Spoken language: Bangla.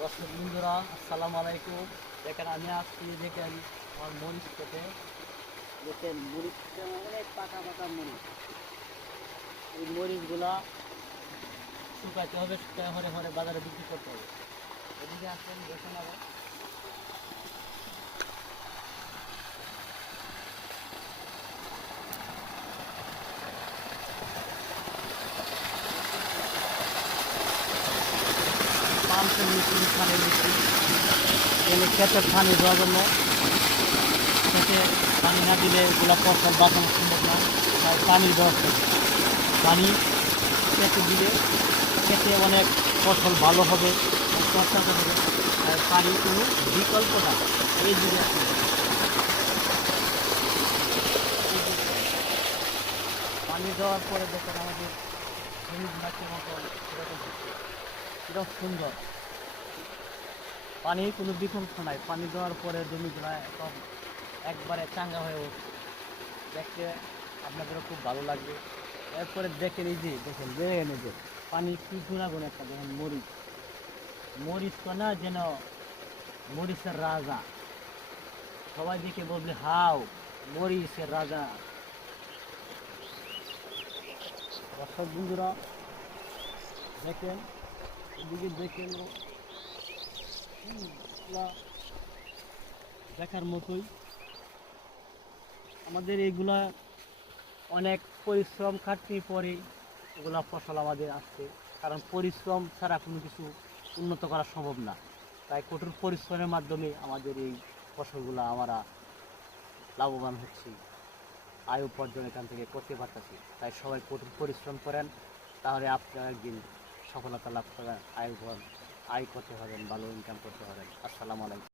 দর্শক বন্ধুরা আসসালামু আলাইকুম। দেখেন আমি আসছি, দেখেন আমার মরিচ খেতে, দেখেন মরিচ খেতে অনেক পাকা পাকা মরিচ। এই মরিচগুলা শুকাইতে হবে, শুকায় হরে হরে বাজারে বিক্রি করতে হবে। এদিকে আসেন, দেখেন আবার পাম্পের মেশিন, পানির মেশিন, এখানে ক্ষেতের পানি দেওয়ার জন্য। খেতে পানি না দিলে এগুলা ফসল বাঁচানো সম্ভব না, তাই পানির ব্যবস্থা আছে। পানি খেতে দিলে খেতে অনেক ফসল ভালো হবে, চর্চা হবে। তাই পানির কোনো বিকল্প না। এই যুগে আছে, পানি দেওয়ার পরে দেখেন আমাদের জমিগুলা কেমন এরকম হচ্ছে, এরকম সুন্দর। পানির কোনো বিকল্প নাই, পানি দেওয়ার পরে জমিগুলা একদম একবারে চাঙ্গা হয়ে উঠছে। দেখতে আপনাদেরও খুব ভালো লাগবে। এরপরে দেখেন এই যে দেখেন দেখেন এই যে পানি কি গুণাগুণ একটা দেখেন, মরিচ। মরিচ তো না যেন মরিচের রাজা, সবাই দেখে বলবে হাও মরিচের রাজা। দর্শক বন্ধুরা দেখেন, এদিকে দেখেন এগুলা দেখার মতোই। আমাদের এইগুলা অনেক পরিশ্রম খাটনির পরে এগুলা ফসল আমাদের আসছে, কারণ পরিশ্রম ছাড়া কোনো কিছু উন্নত করা সম্ভব না। তাই কঠোর পরিশ্রমের মাধ্যমে আমাদের এই ফসলগুলো আমরা লাভবান হচ্ছি, আয় উপার্জন এখান থেকে করতে পারতেছি। তাই সবাই কঠোর পরিশ্রম করেন, তাহলে আপনারা একদিন সফলতা লাভ করেন, আয় করতে পারেন, ভালো ইনকাম করতে পারেন। আসসালামু আলাইকুম।